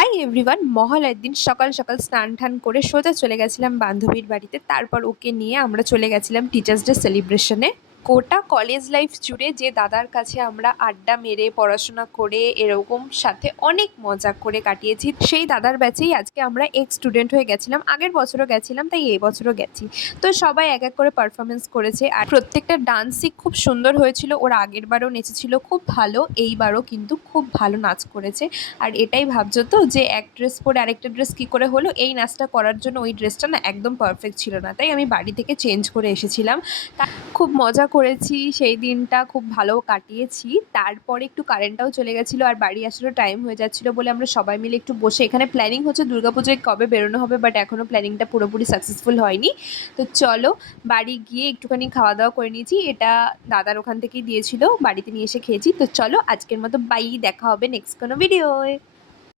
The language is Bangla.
হাই এভরিওয়ান, মহালয়ের দিন সকাল সকাল স্নান টান করে সোজা চলে গেছিলাম বান্ধবীর বাড়িতে। তারপর ওকে নিয়ে আমরা চলে গেছিলাম টিচার্স ডে সেলিব্রেশনে। গোটা কলেজ লাইফ জুড়ে যে দাদার কাছে আমরা আড্ডা মেরে পড়াশোনা করে এরকম সাথে অনেক মজা করে কাটিয়েছি, সেই দাদার ব্যাচেই আজকে আমরা এক্স স্টুডেন্ট হয়ে গেছিলাম। আগের বছরও গেছিলাম, তাই এই বছরও গেছি। তো সবাই এক এক করে পারফরমেন্স করেছে আর প্রত্যেকটা ডান্সই খুব সুন্দর হয়েছিল। ওর আগের বারও নেচেছিল খুব ভালো, এইবারও কিন্তু খুব ভালো নাচ করেছে। আর এটাই ভাবছো তো যে এক ড্রেস পরে আরেকটা ড্রেস কী করে হলো? এই নাচটা করার জন্য ওই ড্রেসটা না একদম পারফেক্ট ছিল না, তাই আমি বাড়ি থেকে চেঞ্জ করে এসেছিলাম। খুব মজা করেছি, সেই দিনটা খুব ভালো কাটিয়েছি। তারপরে একটু কারেন্টটাও চলে গেছিলো আর বাড়ি আসারও টাইম হয়ে যাচ্ছিলো বলে আমরা সবাই মিলে একটু বসে, এখানে প্ল্যানিং হচ্ছে দুর্গাপুজোয় কবে বেরোনো হবে, বাট এখনও প্ল্যানিংটা পুরোপুরি সাকসেসফুল হয়নি। তো চলো বাড়ি গিয়ে একটুখানি খাওয়া দাওয়া করে নিয়েছি, এটা দাদার ওখান থেকেই দিয়েছিল, বাড়িতে নিয়ে এসে খেয়েছি। তো চলো আজকের মতো বাই, দেখা হবে নেক্সট কোনো ভিডিওয়।